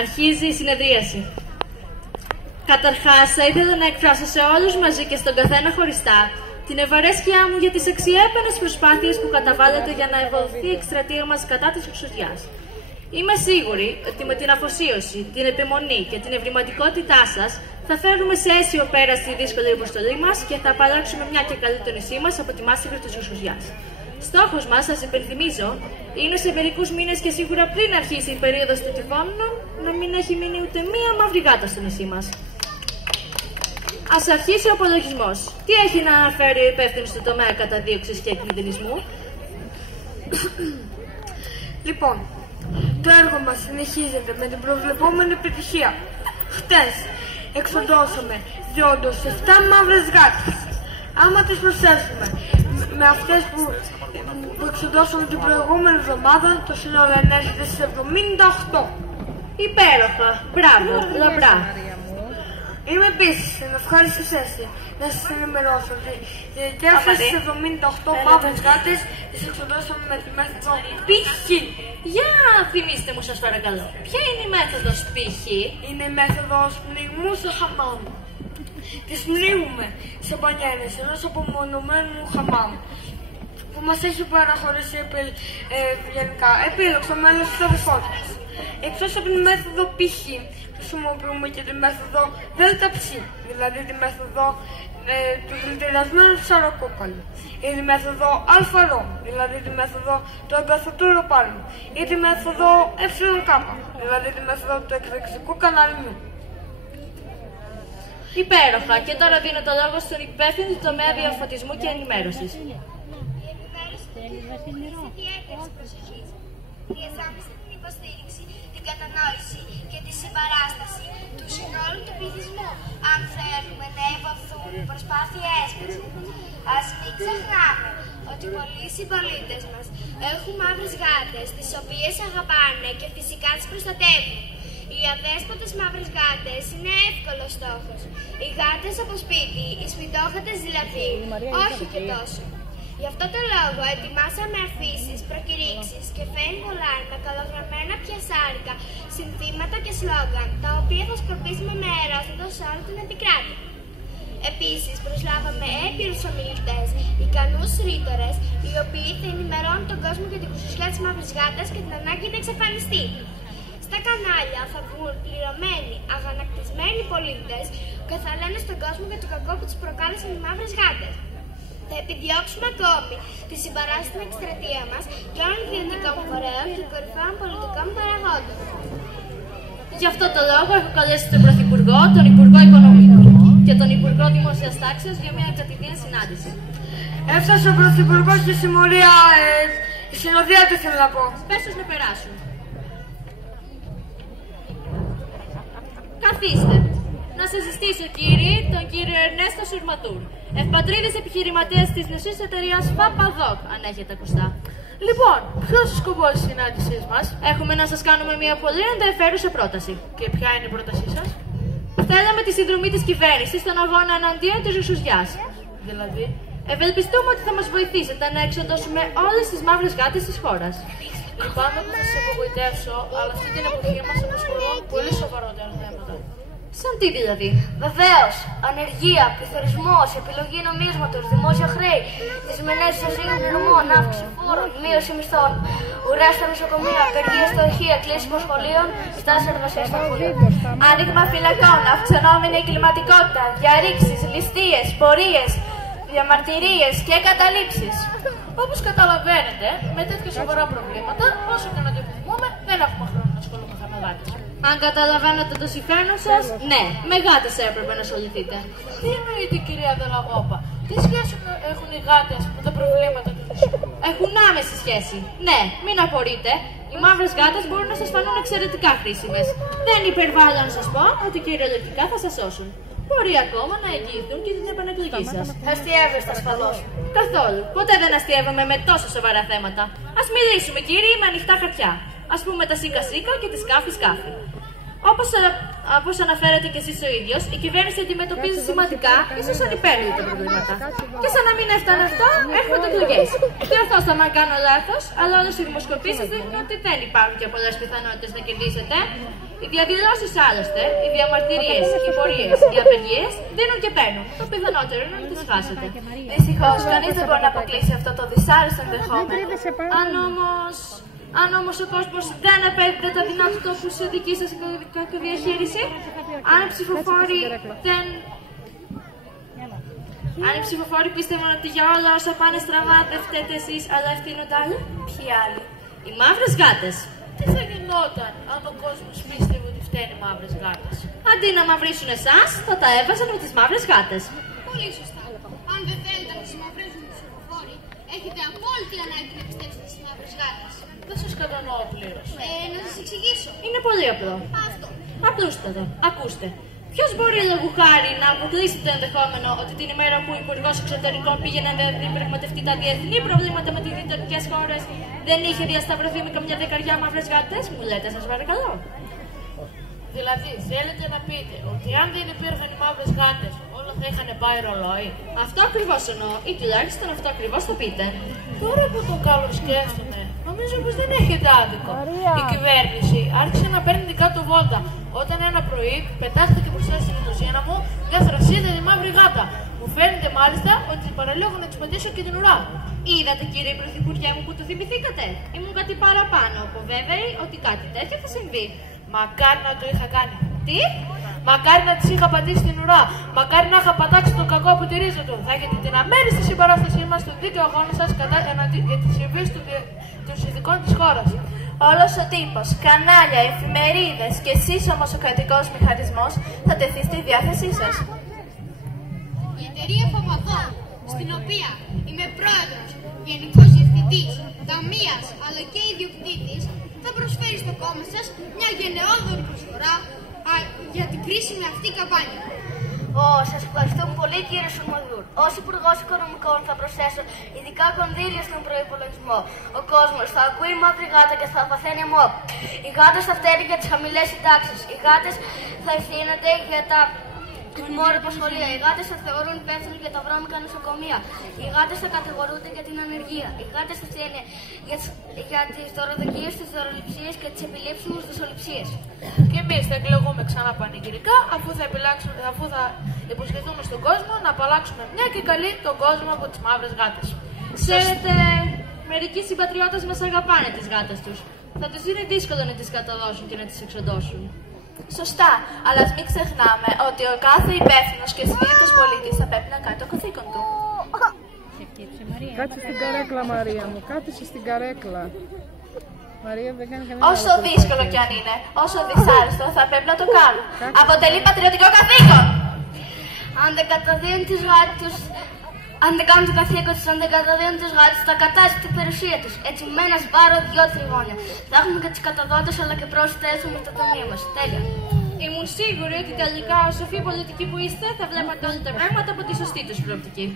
Αρχίζει η συνεδρίαση. Καταρχάς, θα ήθελα να εκφράσω σε όλους μαζί και στον καθένα χωριστά την ευαρέσκειά μου για τις αξιέπαινες προσπάθειες που καταβάλλετε για να ευωδοθεί η εκστρατεία μας κατά της εξουσιάς. Είμαι σίγουρη ότι με την αφοσίωση, την επιμονή και την ευρηματικότητά σας θα φέρουμε σε αίσιο πέρα στη δύσκολη υποστολή μας και θα απαλλάξουμε μια και καλή το νησί μας από τη μάστιγα της εξουσιάς. Στόχος μας, σας υπενθυμίζω, είναι σε μερικούς μήνες και σίγουρα πριν αρχίσει η περίοδος του τυφώνου να μην έχει μείνει ούτε μία μαύρη γάτα στο νησί μας. Ας αρχίσει ο απολογισμός. Τι έχει να αναφέρει ο υπεύθυνος του τομέα καταδίωξης και εκκλειδινισμού? Λοιπόν, το έργο μας συνεχίζεται με την προβλεπόμενη επιτυχία. Χτες εξοντώσαμε διόντως 7 μαύρες γάτες. Άμα τις προσθέσουμε με αυτές που εξοντώσαμε την προηγούμενη εβδομάδα, το σύνολο ενέρχεται στις 78. Υπέροχα! Μπράβο! Λαμπρά! Είμαι επίσης εν ευχάριστη θέση να σας ενημερώσω ότι και αυτές τις 78 μαύρες γάτες τις εξοντώσαμε με τη μέθοδο π.χ. Για θυμίστε μου σας παρακαλώ, ποια είναι η μέθοδος π.χ.? Είναι η μέθοδος πνιγμού στο χαμάμ. Τις πνίγουμε σε μπανιέρες ενός απομονωμένου χαμάμ που μας έχει παραχωρήσει γενικά επίλοξο μέλος της αδερφότητας. Εκτός από τη μέθοδο π.χ. χρησιμοποιούμε και τη μέθοδο ΔΕΛΤΑ-Ψ, δηλαδή τη μέθοδο του δηλητηριασμένου ψαροκόκαλου, ή τη μέθοδο ΑΡ, δηλαδή τη μέθοδο του εγκαθοτούρου πάλμου, ή τη μέθοδο ΕΚ, δηλαδή τη μέθοδο του εκρηκτικού καναλιού. Υπέροχα! Και τώρα δίνω το λόγο στον υπεύθυνο του τομέα διαφωτισμού και ενημέρωσης. Η ενημέρωση του χωρίς ιδιαίτερης προσοχής. Χρειαζόμαστε την υποστήριξη, την κατανόηση και τη συμπαράσταση του συνόλου του πληθυσμού, αν θέλουμε να ευωθούν οι προσπάθειές μας. Ας μην ξεχνάμε ότι πολλοί συμπολίτες μας έχουν μαύρες γάτες, τις οποίες αγαπάνε και φυσικά τις προστατεύουν. Οι αδέσποτες μαύρες γάτες είναι εύκολος στόχος. Οι γάτες από σπίτι, οι σπιτόγατες δηλαδή, όχι και τόσο. Γι' αυτό το λόγο ετοιμάσαμε αφήσεις, προκηρύξεις και φαίνπολλά με καλογραμμένα πιασάρικα, συνθήματα και σλόγγαν, τα οποία θα σκορπίσουμε με αερόστατο σε όλη την επικράτεια. Επίσης, προσλάβαμε έμπειρους ομιλητές, ικανούς ρήτορες, οι οποίοι θα ενημερώνουν τον κόσμο για την εξουσία της μαύρης γάτας και την ανάγκη να εξαφανιστεί. Στα κανάλια θα βγουν πληρωμένοι, αγανακτισμένοι πολίτες και θα λένε στον κόσμο για το κακό που τους προκάλεσαν οι μαύρες γάτες. Θα επιδιώξουμε ακόμη τη συμπαράσταση στην εκστρατεία μας και όλων των ιδιωτικών φορέων και κορυφαίων πολιτικών παραγόντων. Γι' αυτό το λόγο έχω καλέσει τον Πρωθυπουργό, τον Υπουργό Οικονομικών και τον Υπουργό Δημόσιας Τάξης για μια κατηδίαν συνάντηση. Έφτασε ο Πρωθυπουργός και συμμορία, η συνοδεία του θέλω να πω. Πες τους να περάσουν. Καθίστε. Να σας συστήσω, κύριοι, τον κύριο Ερνέστο Σουρματούρ, ευπατρίδης επιχειρηματίας της νησής εταιρείας ΦΑΠΑΔΟΚ, αν έχετε ακουστά. Λοιπόν, ποιος είναι ο σκοπός της συνάντησής μας? Έχουμε να σας κάνουμε μια πολύ ενδιαφέρουσα πρόταση. Και ποια είναι η πρότασή σας? Θέλαμε τη συνδρομή της κυβέρνησης στον αγώνα εναντίον της εξουσιάς. Δηλαδή? Ευελπιστούμε ότι θα μας βοηθήσετε να εξοντώσουμε όλες τις μαύρες γάτες της χώρας. Λυπάμαι που θα σας απογοητεύσω, αλλά αυτή την εποχή μας απασχολούν πολύ σοβαρότερα θέματα. Σαν τι δηλαδή? Βεβαίως, ανεργία, πληθωρισμός, επιλογή νομίσματος, δημόσια χρέη, δυσμενές ισοζύγων πληρωμών, αύξηση φόρων, μείωση μισθών, ουρές στα νοσοκομεία, απεργία στα ορχεία, κλείσιμο σχολείων, στάση εργασίας στα σχολεία. Άνοιγμα φυλακών, αυξανόμενη εγκληματικότητα, διαρρήξεις, ληστείες, πορείες, διαμαρτυρίες και καταλήψεις. Όπως καταλαβαίνετε, με τέτοια σοβαρά προβλήματα, όσο και να το επιθυμούμε, δεν έχουμε χρόνο να ασχολούμαστε με γάτες. Αν καταλαβαίνετε το συμφέρον σας, ναι, με γάτες έπρεπε να ασχοληθείτε. Τι εννοείται, κυρία Δελαγόπα? Τι σχέση έχουν οι γάτες με τα προβλήματα του νησιού? Έχουν άμεση σχέση. Ναι, μην απορείτε. Οι μαύρες γάτες μπορούν να σας φανούν εξαιρετικά χρήσιμες. Δεν υπερβάλλω να σας πω ότι κυριολεκτικά θα σας σώσουν. Μπορεί ακόμα να εγγυηθούν και την επανεκλογή σας. Αστιεύεστε ασφαλώς. Καθόλου. Ποτέ δεν αστιεύομαι με τόσο σοβαρά θέματα. Ας μιλήσουμε, κύριοι, με ανοιχτά χαρτιά. Ας πούμε τα σίκα-σίκα και τη σκάφη-σκάφη. Όπως αναφέρατε κι εσείς ο ίδιος, η κυβέρνηση αντιμετωπίζει σημαντικά, ίσως ανυπέρβλητα προβλήματα. Και σαν να μην έφτανε αυτό, έρχονται εκλογές. Διορθώστε αν κάνω λάθος, αλλά όλες οι δημοσκοπήσεις δείχνουν ότι δεν υπάρχουν και πολλές πιθανότητες να κερδίσετε. Οι διαδηλώσεις άλλωστε, οι διαμαρτυρίες, οι πορείες, οι απεργίες δίνουν και παίρνουν. Το πιθανότερο είναι να τις χάσετε. Δυστυχώς, κανείς δεν μπορεί να αποκλείσει αυτό το δυσάρεστο ενδεχόμενο. Αν όμως ο κόσμος δεν επέδιδε τα δυνατά του σε δική σας κακοδιαχείριση, αν οι ψηφοφόροι πίστευαν ότι για όλα όσα πάνε στραβά δεν φταίτε εσείς, αλλά ευθύνονται άλλοι. Ποιοι άλλοι? Οι μαύρες γάτες. Τι θα γινόταν αν ο κόσμος πίστευε ότι φταίνουν οι μαύρες γάτες? Αντί να μαυρίσουν εσάς, θα τα έβαζαν με τις μαύρες γάτες. Πολύ σωστά. Αν δεν θέλετε να συμμαυρίζουν οι ψηφοφόροι, έχετε απόλυτη ανάγκη να πιστέψετε στις μαύρες γάτες. Δεν σας κατανοώ πλήρως. Να σας εξηγήσω. Είναι πολύ απλό. Αυτό. Απλούστατο. Ακούστε. Ποιος μπορεί λόγου χάρη να αποκλείσει το ενδεχόμενο ότι την ημέρα που ο Υπουργός Εξωτερικών πήγαινε να διαπραγματευτεί τα διεθνή προβλήματα με τις γειτονικές χώρες δεν είχε διασταυρωθεί με καμιά δεκαριά μαύρες γάτες? Μου λέτε, σας παρακαλώ. Δηλαδή, θέλετε να πείτε ότι αν δεν υπήρχαν οι μαύρες γάτες, όλα θα είχαν πάει ρολόι? Αυτό ακριβώς εννοώ, ή τουλάχιστον αυτό ακριβώς θα πείτε. Τώρα που το καλοσκέφτομαι, νομίζω πως δεν έχετε άδικο. Η κυβέρνηση άρχισε να παίρνει δικά του βόλτα. Όταν ένα πρωί πετάχτηκε μπροστά στην λιμουζίνα μου μια θρασίδα μαύρη γάτα. Μου φαίνεται μάλιστα ότι παραλίγο να της πατήσω και την ουρά. Είδατε, κύριε Πρωθυπουργέ μου, που το θυμηθήκατε? Ήμουν κάτι παραπάνω από βέβαιη ότι κάτι τέτοιο θα συμβεί. Μακάρι να το είχα κάνει. Τι? Μακάρι να της είχα πατήσει την ουρά. Μακάρι να είχα πατάξει το κακό από τη ρίζα του. Θα έχετε την αμέριστη συμπαράστασή μας στον δίκαιο αγώνα σας για τις συμβείς των συνθηκών της χώρας. Όλος ο τύπος, κανάλια, εφημερίδες και εσείς όμως ο κρατικός μηχανισμός θα τεθεί στη διάθεσή σας. Η εταιρεία Φαμαδό, στην οποία είμαι πρόεδρος, γενικός διευθυντής, ταμείας αλλά και ιδιοκτήτης, θα προσφέρει στο κόμμα σας μια γενναιόδορη προσφορά για την κρίσιμη αυτή καμπάνια. Σας ευχαριστώ πολύ, κύριε Σουρμαδούρ. Ως Υπουργός Οικονομικών θα προσθέσω ειδικά κονδύλια στον προϋπολογισμό. Ο κόσμος θα ακούει μαύρη γάτα και θα παθαίνει αμόκ. Οι γάτες θα φταίνουν για τις χαμηλές συντάξεις. Οι γάτες θα ευθύνονται για τα μόρυπα σχολεία. Οι γάτες θα θεωρούν υπεύθυνοι για τα βρώμικα νοσοκομεία. Οι γάτες θα κατηγορούνται για την ανεργία. Οι γάτες θα φταίνουν για τις δωροδοκίες, τις δωροληψίες και τις επιλήψιμες δοσοληψίες. Και εμείς θα εκλεγούμε ξανά πανηγυρικά αφού θα υποσχεθούμε στον κόσμο να απαλλάξουμε μια και καλή τον κόσμο από τις μαύρες γάτες. Ξέρετε, μερικοί συμπατριώτες μας αγαπάνε τις γάτες τους. Θα τους είναι δύσκολο να τις καταδώσουν και να τις εξοντώσουν. Σωστά, αλλά ας μην ξεχνάμε ότι ο κάθε υπεύθυνος και συνήθως πολίτης θα πρέπει να κάνει το καθήκον του. Κάτσε στην καρέκλα, Μαρία μου, κάτσε στην καρέκλα. Μαρία, δεν κάνει κανένα Όσο δύσκολο κι αν είναι, όσο δυσάρεστο, θα πρέπει να το κάνουν. Αποτελεί πατριωτικό καθήκον! Αν δεν καταδίνουν τις γάτες, αν δεν κάνουν το καθήκον τους, αν δεν καταδίνουν τις γάτες, θα κατάσχουν την περιουσία τους. Έτσι, με ένα σπάρο 2 τριγώνια. Θα έχουμε και τις καταδότες αλλά και πρόσθετα έσοδα στα ταμεία μας. Τέλεια. Ήμουν σίγουρη ότι τελικά, σοφοί πολιτικοί που είστε, θα βλέπατε όλα τα πράγματα από τη σωστή τους προοπτική.